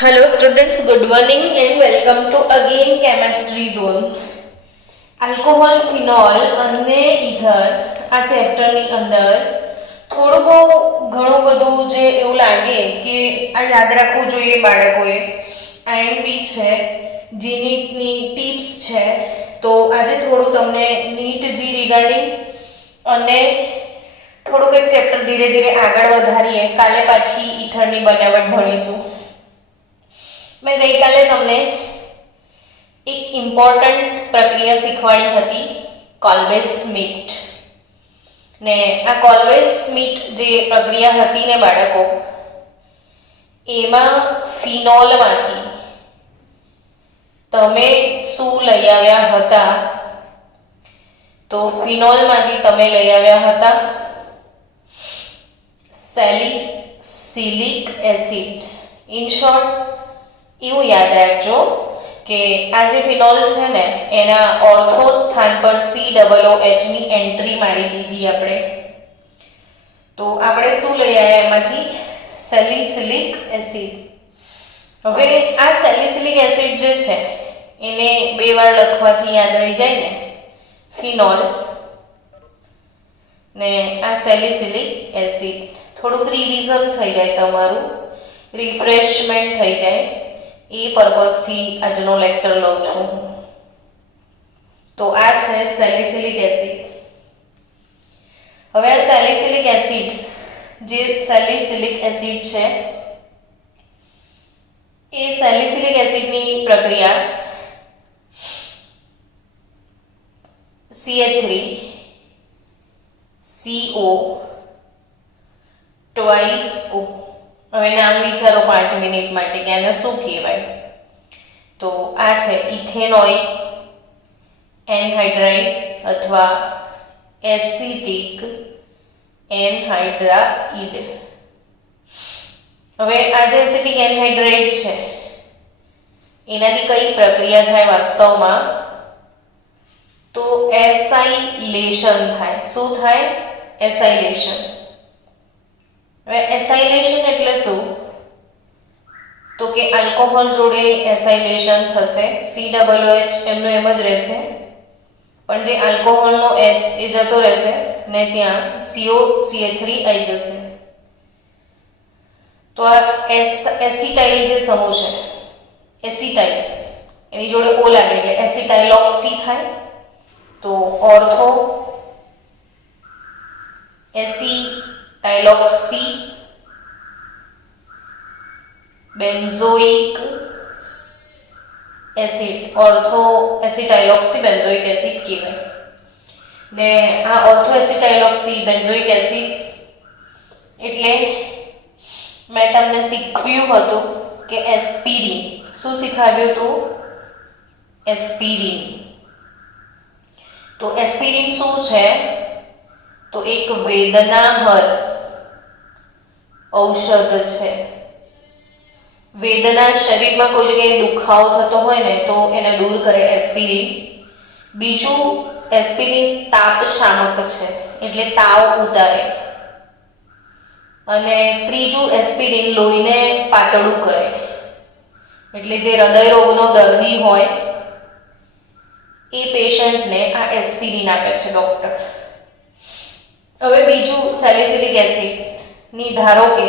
Hello students, good morning and welcome to again chemistry zone. Alcohol, phenol અને ether આ ચેપ્ટરની અંદર થોડું બહુ ઘણું બધું જે એવું લાગે કે આ યાદ રાખવું જોઈએ બાળકોએ. આઈએમપી છે, જીનીટની ટિપ્સ છે, તો આજે થોડું તમને નીટ જી રિગાર્ડિંગ અને થોડુંક એક ચેપ્ટર ધીરે ધીરે આગળ વધારીએ. કાલે પાછી ઇથરની બનાવટ ભણીશું. મેં ગઈકાલે તમને એક ઇમ્પોર્ટન્ટ પ્રક્રિયા શીખવાડી હતી, કોલ્બેસ-સ્મિટ. ને આ કોલ્બેસ-સ્મિટ જે પ્રક્રિયા હતી ને બાળકો, એમાં ફિનોલમાંથી તમે શું લઈ આવ્યા હતા? તો ફિનોલમાંથી તમે લઈ આવ્યા હતા સેલિસિલિક એસિડ. ઇન શોર્ટ એવું યાદ રાખજો કે આ જે ફિનોલ છે ને એના ઓર્થો સ્થાન પર COOH ની એન્ટ્રી મારી દીધી આપણે. તો આપણે શું લઈ આવ્યા એમાંથી? Salicylic acid. હવે આ સેલિસિલિક એસિડ જે છે એને બે વાર લખવાથી યાદ રહી જાય ને, ફિનોલ ને આ સેલિસિલિક એસિડ. થોડુંક રિવિઝન થઈ જાય, તમારું રિફ્રેશમેન્ટ થઈ જાય, એ પર્પઝથી આજનો લેક્ચર લઉં છું. તો આ છે સેલિસિલિક એસિડ. હવે આ સેલિસિલિક એસિડ, જે સેલિસિલિક એસિડ છે એ સેલિસિલિક એસિડની પ્રક્રિયા CH3CO ટ્વાઇસ O. હવે નામ વિચારો 5 મિનિટ માટે કે આને શું કહેવાય. તો આ છે ઇથેનોઇક એનહાઇડ્રાઇડ અથવા એસિટિક એનહાઇડ્રાઇડ. હવે આ જે એસિટિક એનહાઇડ્રાઇડ છે એનાથી કઈ પ્રક્રિયા થાય વાસ્તવમાં? તો એસાઇલેશન થાય. શું થાય? એસાઇલેશન. હવે એસાઇલેશન એટલે શું? તો કે આલ્કોહોલ જોડે એસાઇલેશન થશે, COOH એમનો એમ જ રહેશે, પણ જે આલ્કોહોલનો H એ જતો રહેશે ને ત્યાં COCH3 આવી જશે. તો આ એસિટાઇલ જે સમૂહ છે, એસિટાઇલ એની જોડે O લાગે એટલે એસિટાઇલોક્સી થાય. તો ortho acetyloxy benzoic acid, ortho acetyloxy benzoic acid કહેવાય. ને આ ઓર્થો એસિટાઇલોક્સી બેન્ઝોઇક એસિડ એટલે મેં તમને શીખવ્યું હતું કે એસ્પિરિન. શું શીખવાડ્યું હતું? એસ્પિરિન. તો એસ્પિરિન શું છે? તો એક વેદનાહર ઔષધ છે. વેદના, શરીરમાં કોઈ જગ્યાએ દુખાવો થતો હોય ને તો એને દૂર કરે એસ્પિરિન. બીજું, એસ્પિરિન તાપ શામક છે એટલે તાવ ઉતારે. અને ત્રીજું, એસ્પિરિન લોહીને પાતળું કરે એટલે જે હૃદય રોગનો દર્દી હોય એ પેશન્ટને આ એસ્પિરિન આપે છે ડોક્ટર. હવે બીજું, સેલિસિલિક એસિડ ની ધારો કે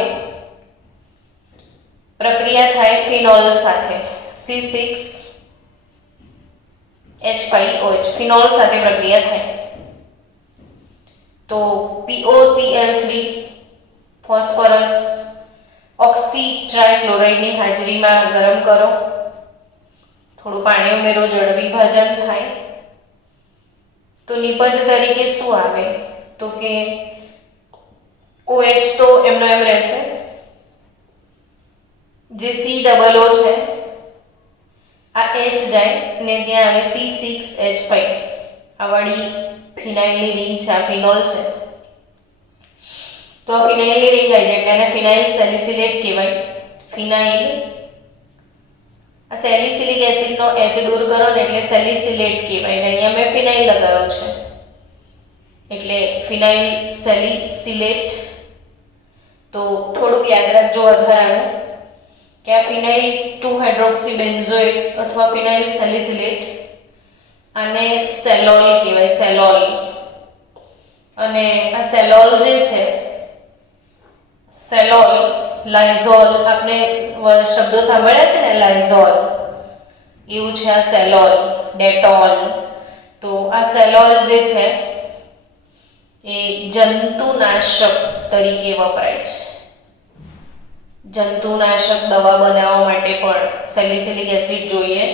પ્રક્રિયા થાય ફિનોલ સાથે, C6H5OH ફિનોલ સાથે પ્રક્રિયા થાય. તો POCl3 ફોસ્ફરસ ઓક્સી ટ્રાયક્લોરાઇડની હાજરીમાં ગરમ કરો, થોડું પાણી ઉમેરો, જળ વિભાજન થાય. તો નિપજ તરીકે શું આવે? તો કે OH તો એમનો એમ રહેશે, જે COO છે આ H જાય ને ત્યાં આવે C6H5. આ વાળી ફિનાઇલની રિંગ છે, આ ફિનોલ છે. તો આ ફિનાઇલની રિંગ આવી જાય એટલે એને ફિનાઇલ સેલિસિલેટ કહેવાય. ફિનાઇલ, આ સેલિસિલિક એસિડનો H દૂર કરો ને એટલે સેલિસિલેટ કહેવાય. ને અહીંયા મેં ફિનાઇલ લગાવ્યો છે એટલે ફિનાઇલ સેલિસિલેટ. તો થોડુંક યાદ રાખજો વધારાનું કે આ ફિનાઇલ 2 હાઇડ્રોક્સી બેન્ઝોઇટ અથવા ફિનાઇલ સેલિસિલેટ, આને સેલોલ કહેવાય, સેલોલ. અને આ સેલોલ જે છે, સેલોલ, લાઇઝોલ, આપણે શબ્દો સાંભળ્યા છે ને, લાઇઝોલ, એવું છે આ સેલોલ, ડેટોલ. તો આ સેલોલ જે છે એ જંતુનાશક તરીકે વપરાય છે. જંતુનાશક દવા બનાવવા માટે પણ સેલિસિલિક એસિડ જોઈએ.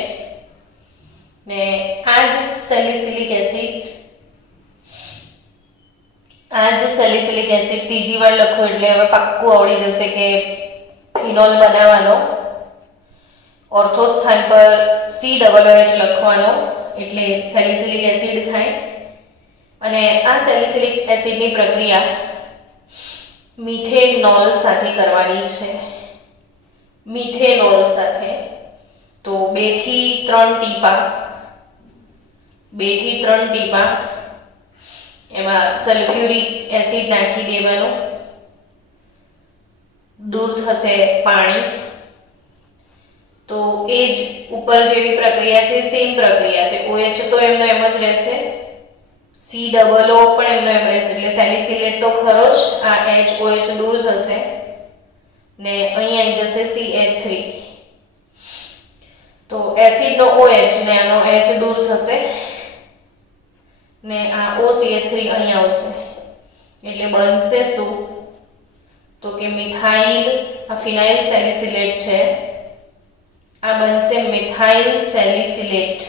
ને આ જ સેલિસિલિક એસિડ ત્રીજી વાર લખું એટલે હવે પાક્કું આવડી જશે કે ફિનોલ બનાવવાનો ઓર્થો સ્થાન પર COOH લખવાનો એટલે સેલિસિલિક એસિડ થાય. અને આ સેલિસિલિક એસિડની પ્રક્રિયા મિથેનોલ સાથે કરવાની છે. મિથેનોલ સાથે તો 2 થી 3 ટીપા એમાં સલ્ફ્યુરિક એસિડ નાખી દેવાનો, દૂર થશે પાણી. તો એ જ ઉપર જેવી પ્રક્રિયા છે, સેમ પ્રક્રિયા છે. OH તો એમનો એમ જ રહેશે, COO પણ એમનો એમ રહેશે, એટલે સેલિસિલેટ તો ખરો જ, આ HOH દૂર થશે ને અહીં આવી જશે CH3. તો એસિડનો OH ને આનો H દૂર થશે ને આ OCH3 અહીં આવશે એટલે બનશે શું? તો કે મિથાઇલ, આ ફિનાઇલ સેલિસિલેટ છે, આ બનશે મિથાઇલ સેલિસિલેટ.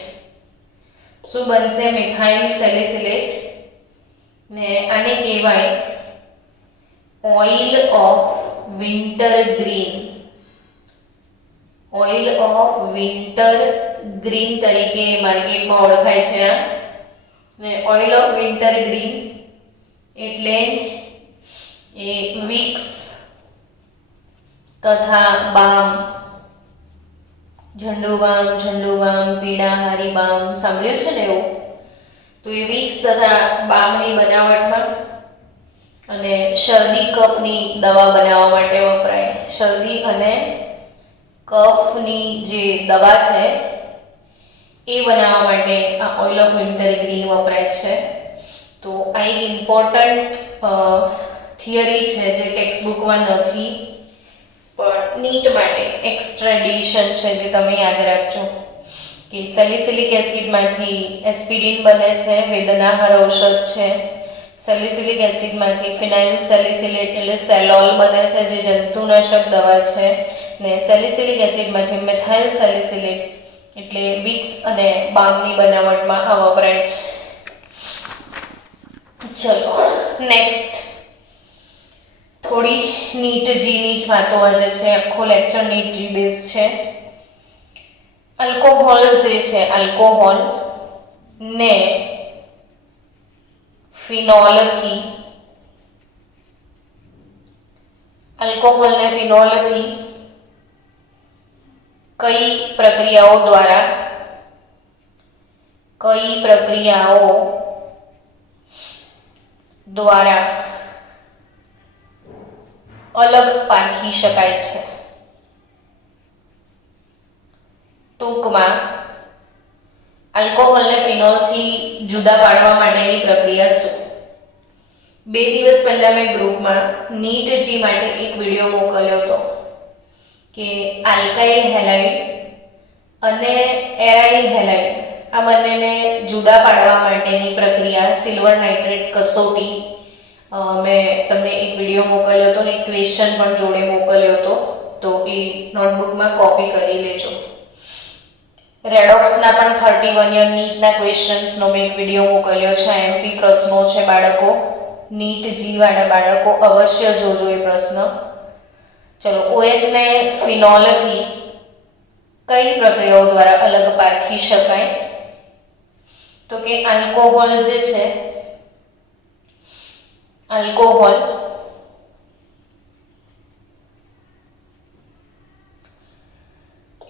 શું બનશે? Methyl salicylate. ને આને કહેવાય oil of winter green. Oil of winter green તરીકે માર્કેટમાં ઓળખાય છે આ. ને ઓઇલ ઓફ વિન્ટર ગ્રીન એટલે એ વિક્સ તથા બામ, ઝંડુ બામ, પીળા હારી બામ સાંભળ્યું છે ને એવું. તો એ વિક્સ તથા બામની બનાવટમાં અને શરદી કફની દવા બનાવવા માટે વપરાય. શરદી અને કફની જે દવા છે એ બનાવવા માટે આ ઓઇલ ઓફ વિન્ટર ગ્રીન વપરાય છે. તો આ એક ઇમ્પોર્ટન્ટ થિયરી છે જે ટેક્સ્ટ બુકમાં નથી, પણ નીટ માટે એક્સ્ટ્રા એડિશન છે જે તમે યાદ રાખજો કે સેલિસિલિક એસિડમાંથી એસ્પિરિન બને છે, વેદનાહાર ઔષધ છે. સેલિસિલિક એસિડમાંથી ફિનાઇલ સેલિસિલેટ એટલે સેલોલ બને છે જે જંતુનાશક દવા છે. ને સેલિસિલિક એસિડમાંથી મિથાઇલ સેલિસિલેટ એટલે વિક્સ અને બામની બનાવટમાં આ વપરાય છે. ચલો નેક્સ્ટ થોડી નીટ જીની જ વાતો આજે છે. આખો લેક્ચર નીટ જી બેઝ છે. આલ્કોહોલ જે છે, આલ્કોહોલ ને ફિનોલથી કઈ પ્રક્રિયાઓ દ્વારા અલગ પારખી શકાય છે? ટૂંકમાં આલ્કોહોલને ફિનોલથી જુદા પાડવા માટેની પ્રક્રિયા શું? 2 દિવસ પહેલા મેં ગ્રુપમાં નીટ જી માટે એક વિડીયો મોકલ્યો હતો કે આલ્કાઇલ હેલાઇડ અને એરાઇલ હેલાઇડ આ બંનેને જુદા પાડવા માટેની પ્રક્રિયા સિલ્વર નાઇટ્રેટ કસોટી મેં તમને એક વિડીયો મોકલ્યો હતો ને એક ક્વેશ્ચન પણ જોડે મોકલ્યો હતો. તો એ નોટબુકમાં કોપી કરી લેજો. રેડોક્સના પણ 31 યર નીટના ક્વેશ્ચન્સનો મેં એક વિડીયો મોકલ્યો છે. એમપી પ્રશ્નો છે બાળકો, નીટ જી વાળા બાળકો અવશ્ય જોજો એ પ્રશ્ન. ચલો OH ને ફિનોલથી કઈ પ્રક્રિયાઓ દ્વારા અલગ પારખી શકાય? તો કે આલ્કોહોલ જે છે, આલ્કોહોલ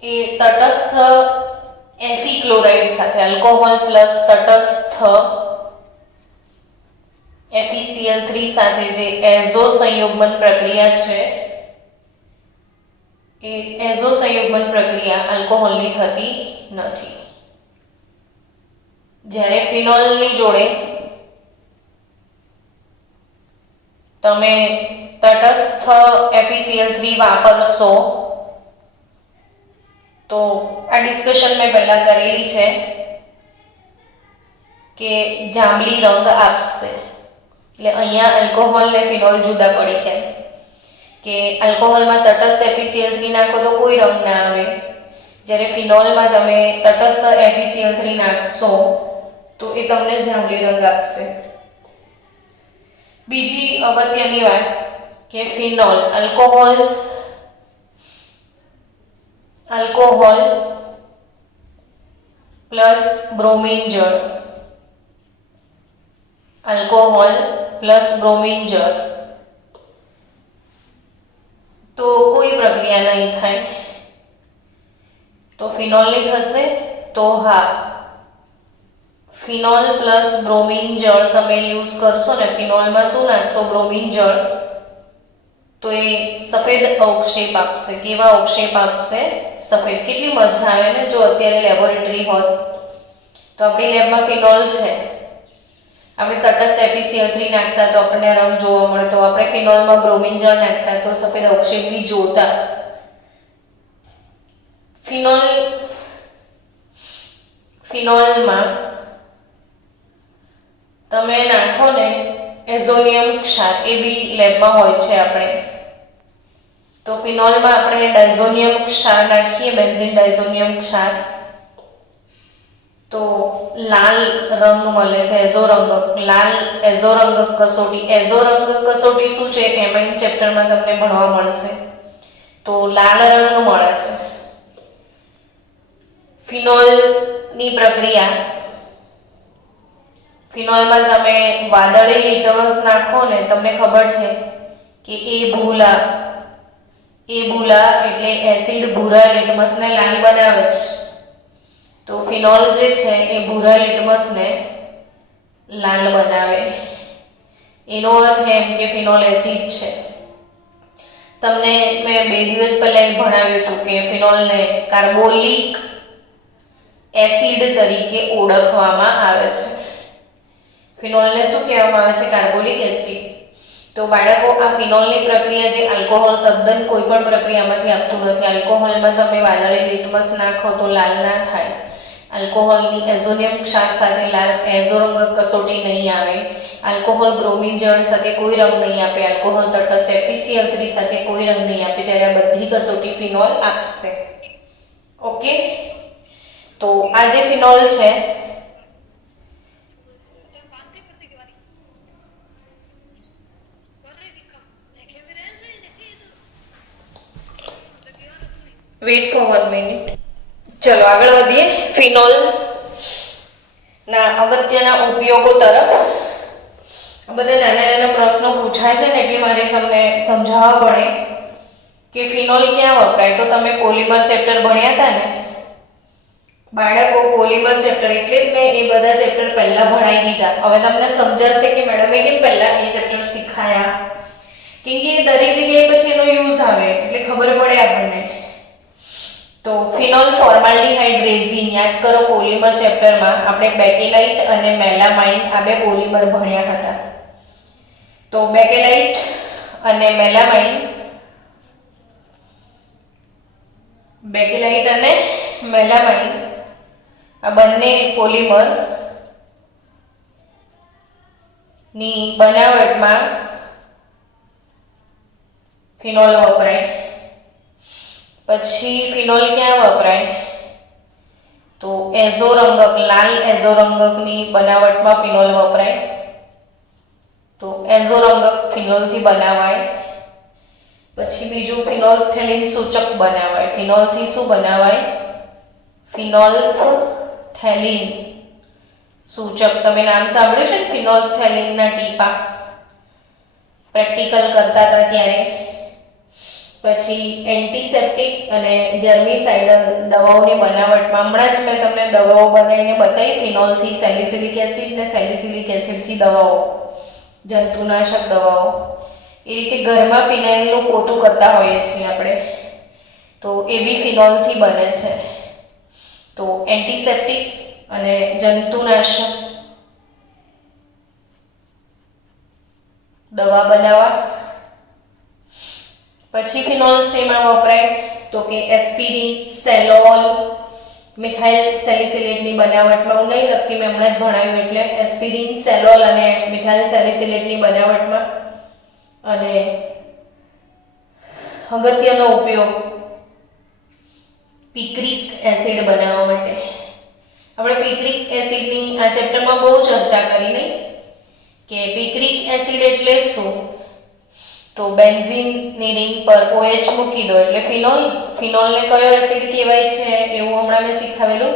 એ તટસ્થ Fe ક્લોરાઇડ સાથે, આલ્કોહોલ પ્લસ તટસ્થ FeCl3 સાથે જે એઝો સંયોગમન પ્રક્રિયા છે એ એઝો સંયુગ્મન પ્રક્રિયા આલ્કોહોલની થતી નથી. જ્યારે ફિનોલની જોડે તમે તટસ્થ FeCl3 વાપરશો તો આ ડિસ્કશન મેં પહેલા કરેલી છે કે જાંબલી રંગ આપશે. એટલે અહીંયા આલ્કોહોલ ને ફિનોલ જુદા પડી જાય કે આલ્કોહોલમાં તટસ્થ FeCl3 નાખો તો કોઈ રંગ ના આવે, જ્યારે ફિનોલમાં તમે તટસ્થ FeCl3 નાખશો તો એ તમને જાંબલી રંગ આપશે. બીજી અગત્યની વાત કે ફિનોલ આલ્કોહોલ પ્લસ બ્રોમિન જળ, આલ્કોહોલ પ્લસ બ્રોમિન જળ તો કોઈ પ્રક્રિયા નહીં થાય. તો ફિનોલની થશે તો હા, ફિનોલ પ્લસ બ્રોમિન જળ તમે યુઝ કરશો ને, ફિનોલમાં શું નાખશો? બ્રોમિન જળ, તો એ સફેદ અવક્ષેપ આપશે. કેવા અવક્ષેપ આપશે? સફેદ. કેટલી મજા આવે ને જો અત્યારે લેબોરેટરી હોત તો આપણી લેબમાં ફિનોલ છે, આપણે તટસ્થ FeCl3 નાખતા તો આપણને રંગ જોવા મળે, તો આપણે ફિનોલમાં બ્રોમિન જળ નાખતા તો સફેદ અવક્ષેપ બી જોતા. ફિનોલમાં તમે નાખો ને એઝોનિયમ ક્ષાર, એ બી લેબમાં હોય છે આપણે, તો ફિનોલમાં આપણે ડાયઝોનિયમ ક્ષાર નાખીએ, બેન્ઝીન ડાયઝોનિયમ ક્ષાર, તો લાલ રંગ મળે છે, એઝો રંગ, લાલ એઝો રંગ કસોટી. એઝો રંગ કસોટી શું છે? એમાઇન ચેપ્ટરમાં તમને ભણવા મળશે. તો લાલ રંગ મળે છે. ફિનોલની પ્રક્રિયા, ફિનોલમાં તમે વાદળી લિટમસ નાખો ને, તમને ખબર છે કે એ ભૂલા એટલે એસિડ ભૂરા લિટમસને લાલ બનાવે છે. તો ફિનોલ જે છે એ ભૂરા લિટમસને લાલ બનાવે. એનો અર્થ એમ કે ફિનોલ એસિડ છે. તમને મેં 2 દિવસ પહેલા એ ભણાવ્યું હતું કે ફિનોલને કાર્બોલિક એસિડ તરીકે ઓળખવામાં આવે છે. ફિનોલને શું કહેવામાં આવે છે? કાર્બોલિક એસિડ. તો બાળકો, આ ફિનોલની પ્રક્રિયા જે આલ્કોહોલ તદ્દન કોઈ પણ પ્રક્રિયામાંથી આપતું નથી. આલ્કોહોલમાં તમે વાદળી લિટમસ નાખો તો લાલ ના થાય. આલ્કોહોલની એઝોનિયમ ક્ષાર સાથે લાલ એઝો રંગ કસોટી નહીં આવે. આલ્કોહોલ બ્રોમિન જળ સાથે કોઈ રંગ નહીં આપે. આલ્કોહોલ તટસ્થ FeCl3 સાથે કોઈ રંગ નહીં આપે, જ્યારે આ બધી કસોટી ફિનોલ આપશે. ઓકે, તો આ જે ફિનોલ છે વેઇટ ફોર 1 મિનિટ. ચલો આગળ વધીએ ફિનોલ ના અગત્યના ઉપયોગો તરફ. બધા નાના પ્રશ્નો પૂછાય છે ને એટલે મારે તમને સમજાવવા પડે કે ફિનોલ ક્યાં વપરાય. તો તમે પોલિમર ચેપ્ટર ભણ્યા હતા ને બાળકો, પોલિમર ચેપ્ટર એટલે જ મેં એ બધા ચેપ્ટર પહેલા ભણાવી દીધા. હવે તમને સમજાશે કે મેડમે કેમ પહેલા એ ચેપ્ટર શીખાયા, કેમ કે દરેક જગ્યાએ પછી એનો યુઝ આવે એટલે ખબર પડે આપણને. તો ફિનોલ ફોર્માલ્ડિહાઇડ રેઝિન યાદ કરો, પોલિમર ચેપ્ટરમાં આપણે બેકેલાઇટ અને મેલામાઇન આ બે પોલિમર ભણ્યા હતા. તો બેકેલાઇટ અને મેલામાઇન આ બંને પોલિમર ની બનાવટમાં ફિનોલ વપરાય. પછી ફિનોલ ક્યાં વપરાય? તો એઝો રંગક, લાલ એઝો રંગકની બનાવટમાં ફિનોલ વપરાય. તો એઝો રંગક ફિનોલથી બનાવાય. પછી બીજું ફિનોલ્ફથેલિન સૂચક બનાવાય. ફિનોલથી શું બનાવાય? ફિનોલ્ફથેલિન સૂચક. તમે નામ સાંભળ્યું છે ને ફિનોલ્ફથેલિનના ટીપા, પ્રેક્ટિકલ કરતા હતા ત્યારે. પછી એન્ટીસેપ્ટિક અને જર્મિસાઇડલ દવાઓની બનાવટમાં હમણાં જ મેં તમને દવાઓ બનાવીને બતાવી. ફિનોલથી સેલિસિલિક એસિડ ને સેલિસિલિક એસિડથી દવાઓ, જંતુનાશક દવાઓ. એ રીતે ઘરમાં ફિનાઇલનું પોતું કરતા હોઈએ છીએ આપણે. તો એ બી ફિનોલથી બને છે. તો એન્ટિસેપ્ટિક અને જંતુનાશક દવા બનાવવા. પછી ફિનોલ શેમાં વપરાય તો કે એસ્પિરિન, સેલોલ, મિથાઇલ સેલિસિલેટની બનાવટમાં. હું નહીં લખતી, મેં હમણાં જ ભણાવ્યું એટલે એસ્પિરિન, સેલોલ અને મિથાઇલ સેલિસિલેટની બનાવટમાં. અને અગત્યનો ઉપયોગ પિક્રિક એસિડ બનાવવા માટે. આપણે પિક્રિક એસિડની આ ચેપ્ટરમાં બહુ ચર્ચા કરી નહીં કે પિક્રિક એસિડ એટલે શું. તો બેન્ઝીનની રિંગ પર OH મૂકી દો એટલે ફિનોલ. ફિનોલને કયો એસિડ કહેવાય છે એવું હમણાં મેં શીખવેલું.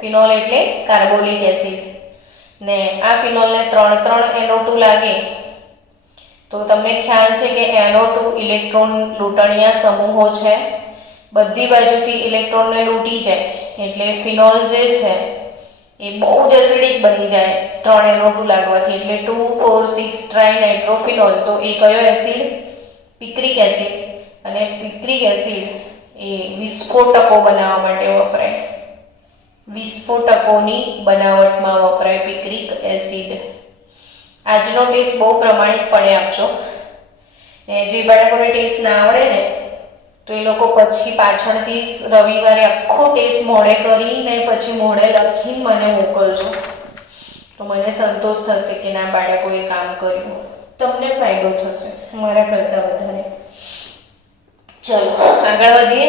ફિનોલ એટલે કાર્બોલિક એસિડ. ને આ ફિનોલને 3 NO2 લાગે તો તમને ખ્યાલ છે કે NO2 ઇલેક્ટ્રોન લૂંટણીયા સમૂહો છે, બધી બાજુથી ઇલેક્ટ્રોનને લૂંટી જાય એટલે ફિનોલ જે છે એ બહુ જ એસિડિક બની જાય 3 NO2 લાગવાથી. એટલે 2,4,6 ટ્રાઇનાઇટ્રોફિનોલ. તો એ કયો એસિડ? Picric acid. અને પિક્રિક એસિડ એ વિસ્ફોટકો બનાવવા માટે વપરાય. વિસ્ફોટકોની બનાવટમાં વપરાય પિક્રિક એસિડ. આજનો ટેસ્ટ બહુ પ્રમાણિકપણે આપજો. જે બાળકોને ટેસ્ટ ના આવડે ને તો એ લોકો પછી પાછળથી રવિવારે આખો ટેસ્ટ મોડે કરીને પછી મોડે લખીને મને મોકલજો. તો મને સંતોષ થશે કે ના, બાળકોએ કામ કર્યું. તમને ફાયદો થશે મારા કરતાં વધારે. ચલો આગળ વધીએ.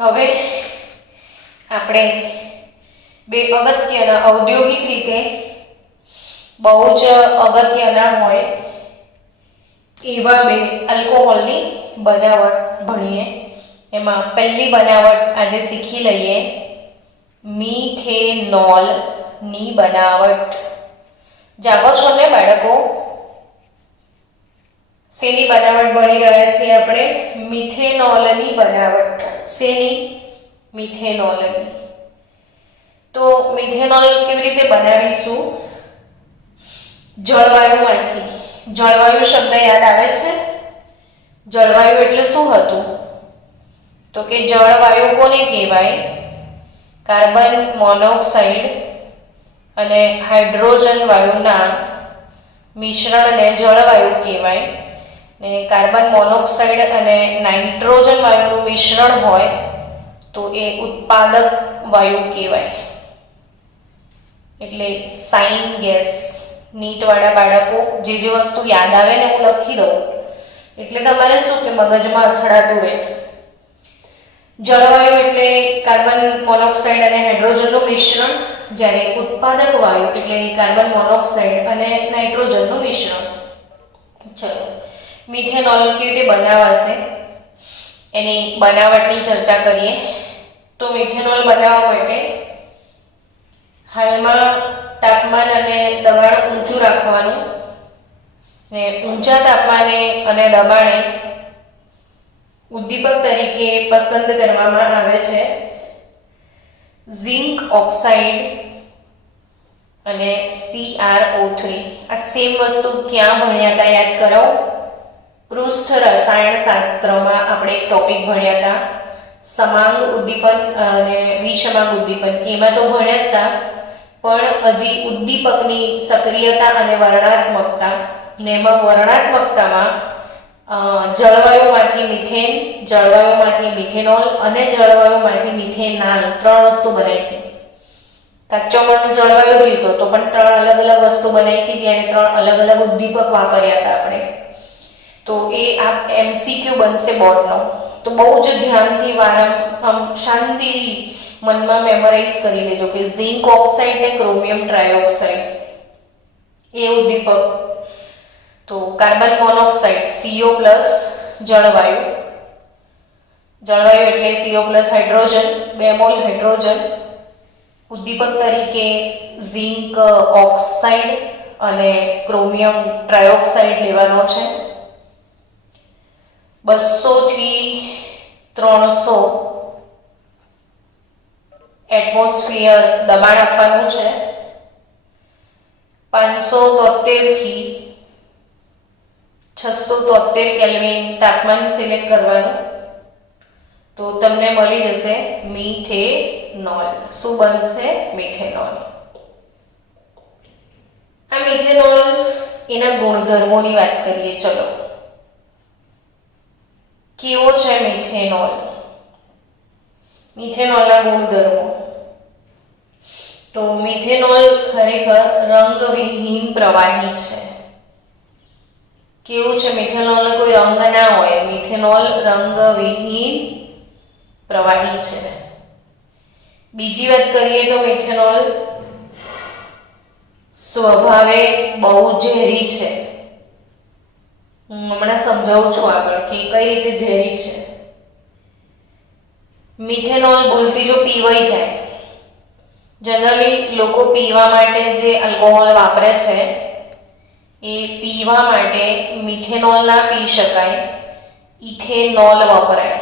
હવે આપણે બે અગત્યના ઔદ્યોગિક રીતે બહુ જ અગત્યના હોય એવા બે આલ્કોહોલની બનાવટ ભણીએ. એમાં પહેલી બનાવટ આજે શીખી લઈએ, મિથેનોલની બનાવટ. જાગો છો ને બાળકો? શેની બનાવટ ભણી રહ્યા છીએ આપણે? મિથેનોલની બનાવટ. શેની? મિથેનોલની. તો મિથેનોલ કેવી રીતે બનાવીશું? જળવાયુમાંથી. જળવાયુ શબ્દ યાદ આવે છે? જળવાયુ એટલે શું હતું? તો કે જળવાયુ કોને કહેવાય? કાર્બન મોનોક્સાઇડ અને હાઇડ્રોજન વાયુના મિશ્રણને જળવાયુ કહેવાય. ને કાર્બન મોનોક્સાઇડ અને નાઇટ્રોજન વાયુનું મિશ્રણ હોય તો એ ઉત્પાદક વાયુ કહેવાય. એટલે સાઇન ગેસ. નીટવાળા બાળકો જે વસ્તુ યાદ આવે ને હું લખી દઉં એટલે તમારે શું કે મગજમાં અથડાતું રહે. જળવાયુ એટલે કાર્બન મોનોક્સાઇડ અને હાઇડ્રોજનનું મિશ્રણ, જ્યારે ઉત્પાદક વાયુ એટલે કાર્બન મોનોક્સાઇડ અને નાઇટ્રોજનનું મિશ્રણ. ચલો મિથેનોલ કેવી રીતે બનાવાશે એની બનાવટની ચર્ચા કરીએ. તો મિથેનોલ બનાવવા માટે હાલમાં તાપમાન અને દબાણ ઊંચું રાખવાનું. ને ઊંચા તાપમાને અને દબાણે ઉદ્દીપક તરીકે પસંદ કરવામાં આવે છે ઝિંક ઓક્સાઇડ અને CrO3. આ સેમ વસ્તુ ક્યાં ભણ્યા હતા યાદ કરાવો? પૃષ્ઠ રસાયણશાસ્ત્રમાં આપણે એક ટોપિક ભણ્યા હતા, સમાંગ ઉદ્દીપન અને વિષમાંગ ઉદ્દીપન. એમાં તો ભણ્યા હતા, પણ હજી ઉદ્દીપકની સક્રિયતા અને વર્ણનાત્મકતા. ને એમાં વર્ણનાત્મકતામાં જળવાયુમાંથી મિથેન, જળવાયુમાંથી મિથેનોલ અને જળવાયુમાંથી મિથેનાલ 3 વસ્તુ બનાવી હતી. કાચો પણ જળવાયુ લીધો તો પણ 3 અલગ અલગ વસ્તુ બનાવી હતી. ત્યારે 3 અલગ અલગ ઉદ્દીપક વાપર્યા હતા આપણે. તો એ આ MCQ બનશે બોર્ડનો. તો બહુ જ ધ્યાનથી શાંતિ મનમાં મેમોરાઇઝ કરી લેજો કે ઝિંક ઓક્સાઇડ ને ક્રોમિયમ ટ્રાયોક્સાઇડ એ ઉદ્દીપક. તો કાર્બન મોનોક્સાઇડ CO+ જળવાયુ. જળવાયુ એટલે CO+ હાઇડ્રોજન, 2 મોલ હાઇડ્રોજન. ઉદ્દીપક તરીકે ઝિંક ઓક્સાઇડ અને ક્રોમિયમ ટ્રાયોક્સાઇડ લેવાનો છે. 200 થી 300 એટમોસ્ફિયર દબાણ આપવાનું છે. 573 થી 673 કેલ્વિન તાપમાન સિલેક્ટ કરવાનું. તો તમને મળી જશે મિથેનોલ. શું બનશે? મિથેનોલ. આ મિથેનોલ એના ગુણધર્મોની વાત કરીએ. ચલો, કેવો છે મિથેનોલ? મિથેનોલના ગુણધર્મો. તો મિથેનોલ ખરેખર રંગવિહીન પ્રવાહી છે. કેવું છે? મિથેનોલનો કોઈ રંગ ના હોય. મિથેનોલ રંગવિહીન પ્રવાહી છે. બીજી વાત કરીએ તો મિથેનોલ સ્વભાવે બહુ ઝેરી છે. હું હમણાં સમજાવું છું આગળ કે કઈ રીતે ઝેરી છે. મિથેનોલ ભૂલથી જો પીવાઈ જાય, જનરલી લોકો પીવા માટે જે આલ્કોહોલ વાપરે છે એ પીવા માટે મિથેનોલ ના પી શકાય, ઇથેનોલ વપરાય.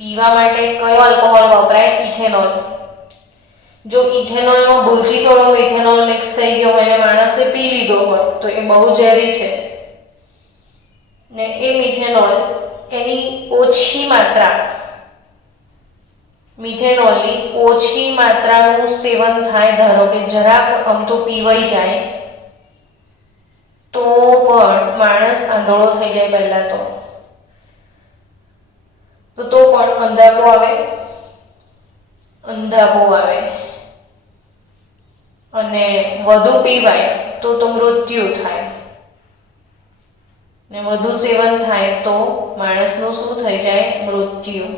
પીવા માટે કયો આલ્કોહોલ વપરાય? ઇથેનોલ. જો ઇથેનોલમાં ભૂલથી થોડો મિથેનોલ મિક્સ થઈ ગયો હોય અને માણસે પી લીધો હોય તો એ બહુ ઝેરી છે. ને એ મિથેનોલ એની ઓછી માત્રા, મિથેનોલની ઓછી માત્રાનું સેવન થાય, ધારો કે જરાક અમથું પીવાઈ જાય તો પણ માણસ આંધળો થઈ જાય. પહેલા તો પણ અંધાપો આવે અને વધુ પીવાય તો મૃત્યુ થાય. ને વધુ સેવન થાય તો માણસનું શું થઈ જાય? મૃત્યુ.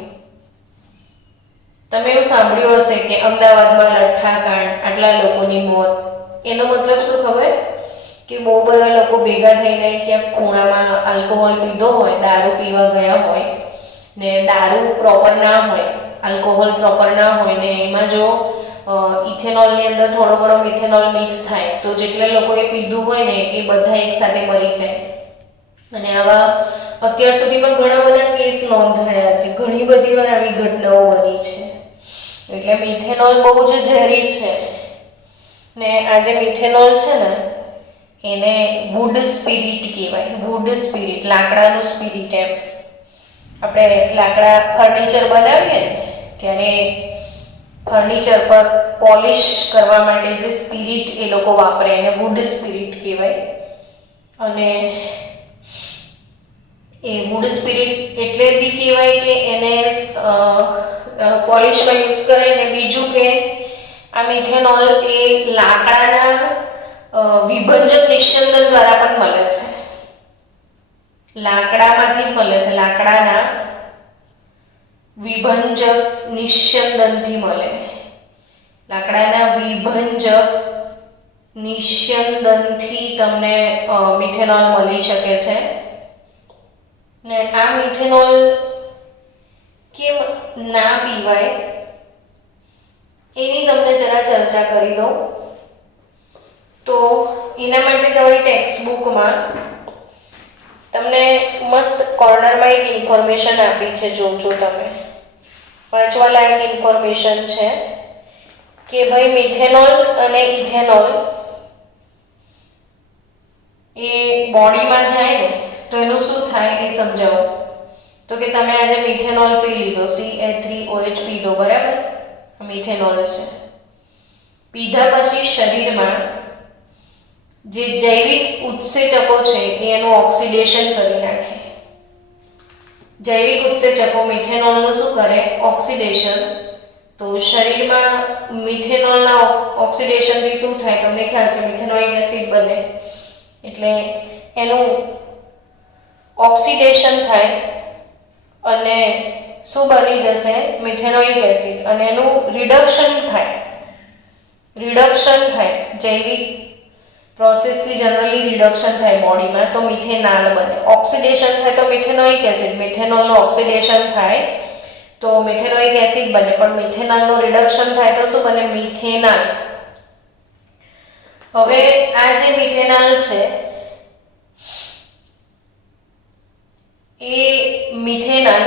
તમે એવું સાંભળ્યું હશે કે અમદાવાદમાં લઠ્ઠાકાંડ, આટલા લોકોની મોત. એનો મતલબ શું ખબર? કે બહુ બધા લોકો ભેગા થઈને ક્યાંક ખૂણામાં આલ્કોહોલ પીધો હોય, દારૂ પીવા ગયા હોય ને દારૂ પ્રોપર ના હોય, આલ્કોહોલ પ્રોપર ના હોય ને એમાં જો ઇથેનોલની અંદર થોડો ઘણો મિથેનોલ મિક્સ થાય તો જેટલા લોકોએ પીધું હોય ને એ બધા એકસાથે મરી જાય. અને આવા અત્યાર સુધીમાં ઘણા બધા કેસ નોંધાયા છે. ઘણી બધી વાર આવી ઘટનાઓ બની છે. એટલે મિથેનોલ બહુ જ ઝેરી છે. ને આ જે મિથેનોલ છે ને એને વુડ સ્પિરિટ કહેવાય. વુડ સ્પિરિટ, લાકડાનું સ્પિરિટ. એમ આપણે લાકડા ફર્નિચર બનાવીએ ને ત્યારે ફર્નિચર પર પોલિશ કરવા માટે જે સ્પિરિટ એ લોકો વાપરે એને વુડ સ્પિરિટ કહેવાય. અને એ વુડ સ્પિરિટ એટલે બી કહેવાય કે એને પોલિશમાં યુઝ કરે. અને બીજું કે આ મિથેનોલ એ લાકડાના વિભંજક નિસ્યંદન દ્વારા પણ મળે છે. લાકડામાંથી મળે છે, લાકડાના વિભંજક નિસ્યંદનથી મળે. લાકડાના વિભંજક નિસ્યંદનથી તમને મિથેનોલ મળી શકે છે. ને આ મિથેનોલ કેમ ના પીવાય એની તમને જરા ચર્ચા કરી દઉં. તો એના માટે તમારી ટેક્સ્ટ બુકમાં તમને મસ્ત કોર્નરમાં એક ઇન્ફોર્મેશન આપી છે. જોજો તમે, વાંચવા લાયક ઇન્ફોર્મેશન છે કે ભાઈ મિથેનોલ અને ઇથેનોલ એ બોડીમાં જાય ને તો એનું શું થાય એ સમજાવો. તો કે તમે આજે મિથેનોલ પી લીધો, CH3OH પીધો, બરાબર? મિથેનોલ છે. પીધા પછી શરીરમાં જે જૈવિક ઉત્સેચકો છે એનું ઓક્સિડેશન કરી નાખે. જૈવિક ઉત્સેચકો મિથેનોલનું શું કરે? ઓક્સિડેશન. તો શરીરમાં મિથેનોલના ઓક્સિડેશનથી શું થાય? તમને ખ્યાલ છે, મિથેનોઇક એસિડ બને. એટલે એનું ઓક્સિડેશન થાય અને શું બની જશે? Methanoic acid. અને એનું રિડક્શન થાય. જૈવિક પ્રોસેસથી જનરલી રિડક્શન થાય બોડીમાં તો મિથેનાલ બને. ઓક્સિડેશન થાય તો મિથેનોઇક એસિડ, મિથેનોલનું ઓક્સિડેશન થાય તો મિથેનોઇક એસિડ બને. પણ મિથેનોલનું રિડક્શન થાય તો શું બને? મિથેનાલ. હવે આ જે મિથેનાલ છે એ મિથેનાલ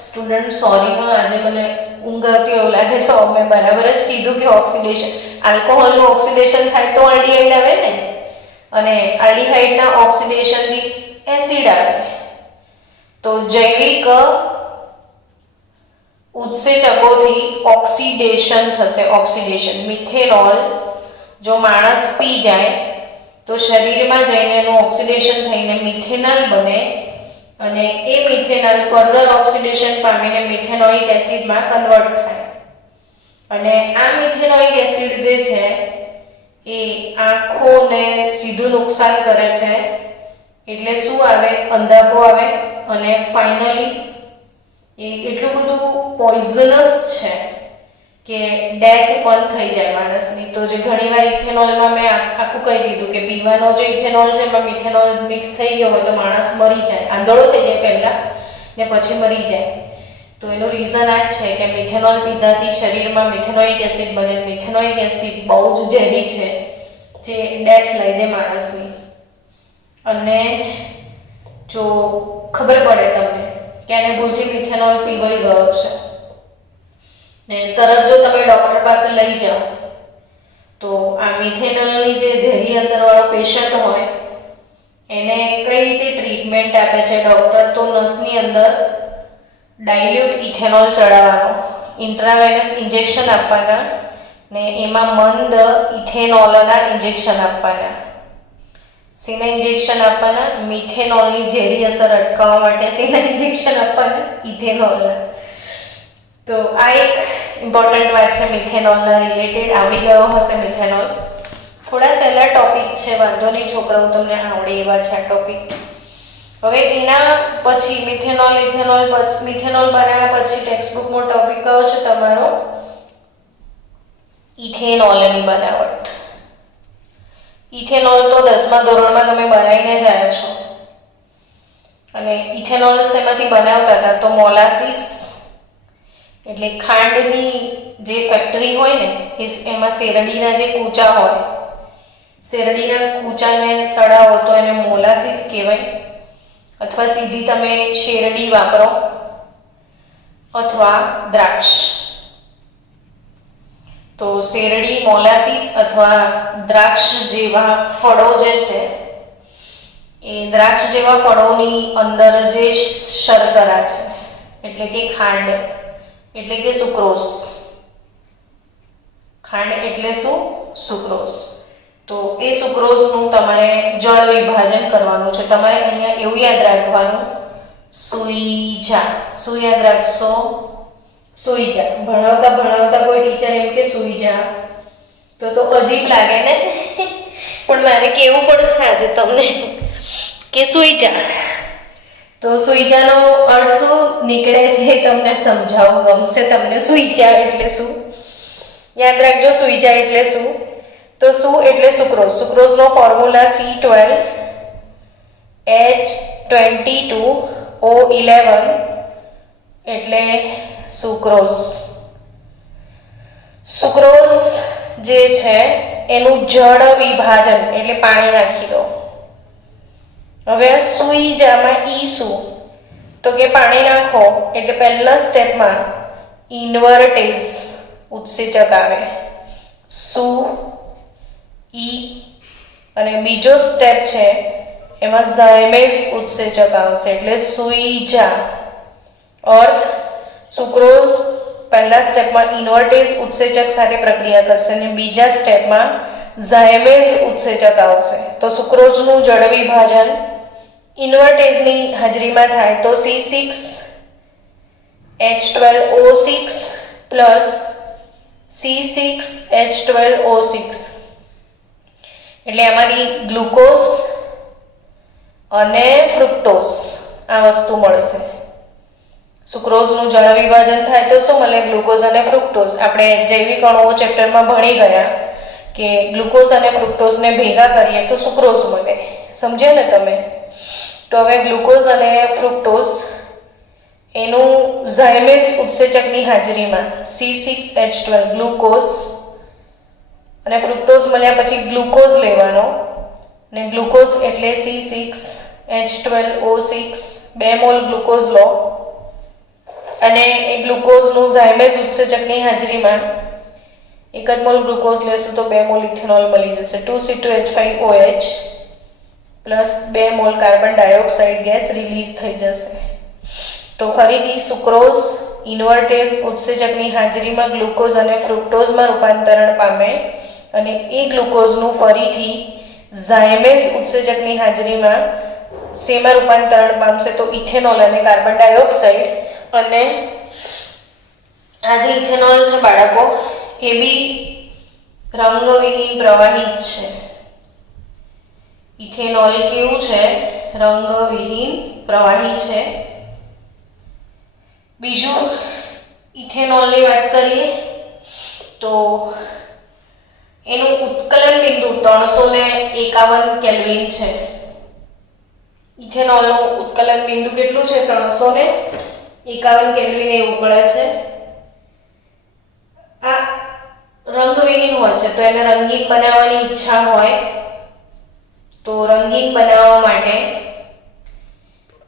સ્ટુડન્ટ સોરી હા, આજે મને ઊંઘ આવતી એવું લાગે છે. મેં બરાબર જ કીધું કે ઓક્સિડેશન, આલ્કોહોલનું ઓક્સિડેશન થાય તો આલ્ડીહાઇડ આવે ને, અને આલ્ડીહાઇડના ઓક્સિડેશનથી એસિડ આવે. તો જૈવિક ઉત્સેચકોથી ઓક્સિડેશન થશે. ઓક્સિડેશન મિથેનોલ જો માણસ પી જાય તો શરીરમાં જઈને એનું ઓક્સિડેશન થઈને મિથેનોલ બને અને એ મિથેનોલ ફર્ધર ઓક્સિડેશન પામીને મિથેનોઇક એસિડમાં કન્વર્ટ થાય અને આ મિથેનોઇક એસિડ જે છે એ આંખોને સીધું નુકસાન કરે છે. એટલે શું આવે? અંધાપો આવે અને ફાઇનલી એ એટલું બધું પોઈઝનસ છે કે ડેથ પણ થઈ જાય માણસની. તો જે ઘણીવાર ઇથેનોલમાં મેં આખું કહી દીધું કે પીવાનો જે ઇથેનોલ છે એમાં મિથેનોલ મિક્સ થઈ ગયો હોય તો માણસ મરી જાય, આંધળો થઈ જાય પહેલા ને પછી મરી જાય. તો એનું રીઝન આ જ છે કે મિથેનોલ પીધાથી શરીરમાં મિથેનોઇક એસિડ બને. મિથેનોઇક એસિડ બહુ જ ઝેરી છે જે ડેથ લઈ દે માણસની. અને જો ખબર પડે તમને કે એને ભૂલથી મિથેનોલ પીવાઈ ગયો છે ને તરત જો તમે ડૉક્ટર પાસે લઈ જાઓ તો આ મિથેનોલની જે ઝેરી અસરવાળો પેશન્ટ હોય એને કઈ રીતે ટ્રીટમેન્ટ આપે છે ડૉક્ટર? તો નસની અંદર ડાયલ્યુટ ઇથેનોલ ચડાવવાનો, ઇન્ટ્રાવેનસ ઇન્જેક્શન આપવાના ને એમાં મંદ ઇથેનોલના ઇન્જેક્શન આપવાના. સીના ઇન્જેક્શન આપવાના મિથેનોલની ઝેરી અસર અટકાવવા માટે, સીના ઇન્જેક્શન આપવાના ઇથેનોલના. તો આ એક ઇમ્પોર્ટન્ટ વાત છે મિથેનોલના રિલેટેડ. આવડી ગયો હશે મિથેનોલ. થોડા સહેલા ટોપિક છે, વાંધો નહીં છોકરાઓ, તમને આવડે એવા છે આ ટોપિક. હવે એના પછી મિથેનોલ બનાવ્યા પછી ટેક્સ્ટબુકમાં ટોપિક કયો છે તમારો? ઇથેનોલની બનાવટ. ઇથેનોલ તો 10મા ધોરણમાં તમે બનાવીને જ આવ્યા છો. અને ઇથેનોલ શેમાંથી બનાવતા હતા? તો મોલાસીસ એટલે ખાંડની જે ફેક્ટરી હોય ને એમાં શેરડીના જે કૂચા હોય, શેરડીના કૂચાને સડાવો તો એને મોલાસીસ કહેવાય. અથવા સીધી તમે શેરડી વાપરો અથવા દ્રાક્ષ. તો શેરડી, મોલાસીસ અથવા દ્રાક્ષ જેવા ફળો જે છે એ દ્રાક્ષ જેવા ફળોની અંદર જે શર્કરા છે એટલે કે ખાંડ એટલે કે સુક્રોઝ. ખાંડ એટલે શું? સુક્રોઝ. તો એ સુક્રોઝનું તમારે જળ વિભાજન કરવાનું છે. તમારે અહીંયા એવું યાદ રાખવાનું, સુઈજા. શું યાદ રાખશો? સુઈજા. ભણાવતા કોઈ ટીચર એમ કે સુઈજા તો અજીબ લાગે ને, પણ મારે કેવું પડશે આજે તમને કે સુઈજા. તો સુઈજાનો અર્થ શું નીકળે છે એ તમને સમજાવવું ગમશે તમને. સુઈજા એટલે શું યાદ રાખજો. સુઈજા એટલે શું? તો શું એટલે સુક્રોઝ. સુક્રોઝનો ફોર્મ્યુલા C12H22O11 એટલે સુક્રોઝ. સુક્રોઝ જે છે એનું જળ વિભાજન એટલે પાણી નાખી દો. હવે સુઈજામાં ઈ શું? તો કે પાણી નાખો એટલે પહેલા સ્ટેપમાં ઇન્વર્ટેઝ ઉત્સેચક આવે, ઈ, અને બીજો સ્ટેપ છે એમાં ઝાયમેઝ ઉત્સેચક આવશે એટલે સુઈજા. અર્થ સુક્રોઝ પહેલા સ્ટેપમાં ઇન્વર્ટેઝ ઉત્સેચક સાથે પ્રક્રિયા કરશે અને બીજા સ્ટેપમાં ઝાયમેઝ ઉત્સેચક આવશે. તો સુક્રોઝનું જળ વિભાજન ઇન્વર્ટેઝની હાજરીમાં થાય તો C6H12O6 પ્લસ C6H12O6 એટલે આમાંથી ગ્લુકોઝ અને ફ્રુક્ટોઝ આ વસ્તુ મળશે. સુક્રોઝનું જળ વિભાજન થાય તો શું મળે? ગ્લુકોઝ અને ફ્રુક્ટોઝ. આપણે જૈવિક અણુઓ ચેપ્ટરમાં ભણી ગયા કે ગ્લુકોઝ અને ફ્રુક્ટોઝને ભેગા કરીએ તો સુક્રોઝ મળે. સમજ્યા ને તમે? તો હવે ગ્લુકોઝ અને ફ્રુક્ટોઝ એનું ઝાયમેઝ ઉત્સેચકની હાજરીમાં C6H12 ગ્લુકોઝ અને ફ્રુક્ટોઝ મળ્યા પછી ગ્લુકોઝ લેવાનો ને ગ્લુકોઝ એટલે C6H12O6 2 મોલ ગ્લુકોઝ લો અને એ ગ્લુકોઝનું ઝાયમેઝ ઉત્સેચકની હાજરીમાં 1 મોલ ગ્લુકોઝ લેશું તો 2 મોલ ઇથેનોલ મળી જશે. 2C2H5OH plus 2 mall carbon dioxide gas release થઈ જશે. તો ફરીથી સુક્રોઝ ઇન્વર્ટેઝ ઉત્સેચકની હાજરીમાં ગ્લુકોઝ અને ફ્રુક્ટોઝમાં રૂપાંતરણ પામે અને એ ગ્લુકોઝનું ફરીથી ઝાયમેઝ ઉત્સેચકની હાજરીમાં શેમાં રૂપાંતરણ પામશે? તો ઇથેનોલ અને કાર્બન ડાયોક્સાઇડ. અને આ જે ઇથેનોલ છે બાળકો, એ બી રંગવિહીન પ્રવાહી જ છે. ઇથેનોલ કેવું છે? રંગવિહીન પ્રવાહી છે. બીજું ઇથેનોલની વાત કરીએ તો એનું ઉત્કલન બિંદુ 351 કેલ્વિન છે. ઇથેનોલનું ઉત્કલન બિંદુ કેટલું છે? 351 કેલ્વિન એ ઉકળે છે. આ રંગવિહીન હોય છે, તો એને રંગીન બનાવવાની ઈચ્છા હોય તો રંગીન બનાવવા માટે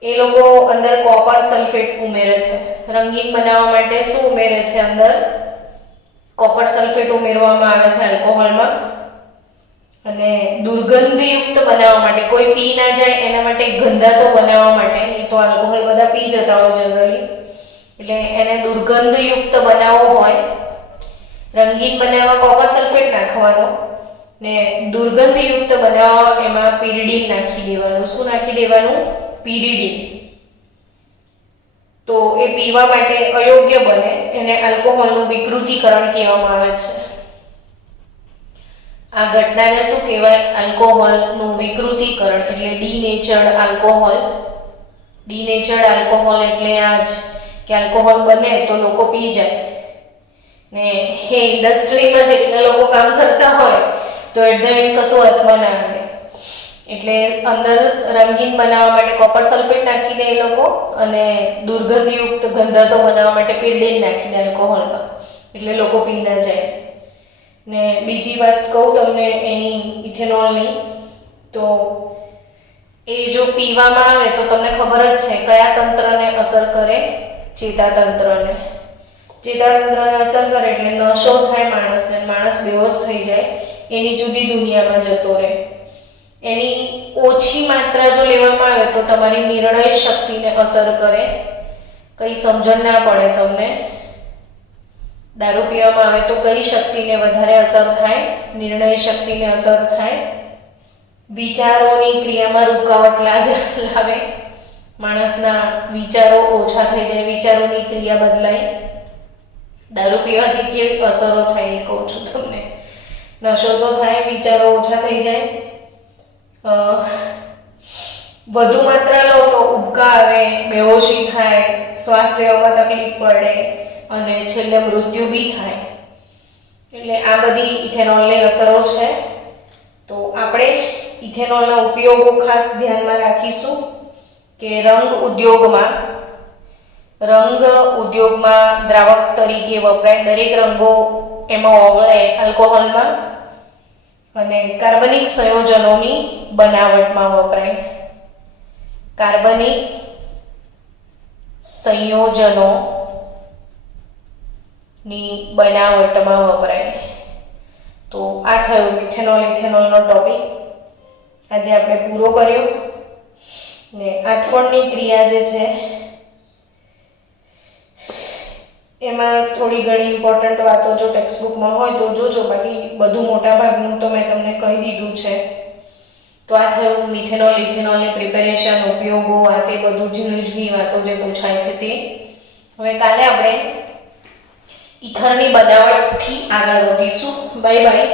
એ લોકો અંદર કોપર સલ્ફેટ ઉમેરે છે. રંગીન બનાવવા માટે શું ઉમેરે છે? અંદર કોપર સલ્ફેટ ઉમેરવામાં આવે છે આલ્કોહોલમાં. અને દુર્ગંધયુક્ત બનાવવા માટે, કોઈ પી ના જાય એના માટે, ગંધાતો બનાવવા માટે, એ તો આલ્કોહોલ બધા પી જતા હોય જનરલી, એટલે એને દુર્ગંધયુક્ત બનાવવો હોય, રંગીન બનાવવા કોપર સલ્ફેટ નાખવાનો ને દુર્ગંધયુક્ત બનાવવા એમાં પીરિડીન નાખી દેવાનું. શું નાખી દેવાનું? પીરિડીન. તો એ પીવા માટે અયોગ્ય બને, એને આલ્કોહોલનું વિકૃતિકરણ કહેવામાં આવે છે. આ ઘટનાને શું કહેવાય? આલ્કોહોલનું વિકૃતિકરણ, એટલે ડીનેચર્ડ આલ્કોહોલ. ડીનેચર્ડ આલ્કોહોલ એટલે આ જ કે આલ્કોહોલ બને તો લોકો પી જાય ને એ ઇન્ડસ્ટ્રીમાં જેટલા લોકો કામ કરતા હોય તો એકદમ કશું હાથમાં ના આવે, એટલે અંદર રંગીન બનાવવા માટે કોપર સલ્ફેટ નાખી દે એ લોકો અને દુર્ગંધયુક્ત ગંધાતો બનાવવા માટે પીરિડીન નાખી દે આલ્કોહોલમાં, એટલે લોકો પી ના જાય. ને બીજી વાત કહું તમને એની ઇથેનોલની, તો એ જો પીવામાં આવે તો તમને ખબર જ છે કયા તંત્રને અસર કરે? ચેતાતંત્રને. ચેતાતંત્રને અસર કરે એટલે નશો થાય માણસને, માણસ બેહોશ થઈ જાય, એની જુદી દુનિયામાં જતો રહે. એની ઓછી માત્રા જો લેવામાં આવે તો તમારી નિર્ણય શક્તિને અસર કરે. કઈ સમજણ ના પડે તમને. દારૂ પીવામાં આવે તો કઈ શક્તિને વધારે અસર થાય? નિર્ણય શક્તિને અસર થાય. વિચારોની ક્રિયામાં રૂકાવટ લાવે, માણસના વિચારો ઓછા થઈ જાય, વિચારોની ક્રિયા બદલાય. દારૂ પીવાથી કેવી અસરો થાય એ કહું છું તમને. નશો તો થાય, વિચારો ઓછા થઈ જાય, વધુ માત્રા લો તો ઉબકા આવે, બેહોશી થાય, શ્વાસ લેવામાં તકલીફ પડે અને છેલ્લે મૃત્યુ બી થાય. એટલે આ બધી ઇથેનોલની અસરો છે. તો આપણે ઇથેનોલના ઉપયોગો ખાસ ધ્યાનમાં રાખીશું કે રંગ ઉદ્યોગમાં દ્રાવક તરીકે વપરાય. દરેક રંગો એમાં ઓગળે આલ્કોહોલમાં, અને કાર્બનિક સંયોજનોની બનાવટમાં વપરાય. કાર્બનિક સંયોજનોની બનાવટમાં વપરાય. તો આ થયો ઇથેનોલનો ટોપિક. આજે આપણે પૂરો કર્યો. ને આથવણની ક્રિયા જે છે એમાં થોડી ઘણી ઇમ્પોર્ટન્ટ વાતો જો ટેક્સ્ટબુકમાં હોય તો જોજો, બાકી બધું મોટા ભાગનું તો મેં તમને કહી દીધું છે. તો આ થયું ઇથેનોલની પ્રિપેરેશન, ઉપયોગો, આ તે બધું ઝીણી વાતો જે પૂછાય છે તે. હવે કાલે આપણે ઈથરની બનાવટથી આગળ વધીશું. Bye bye.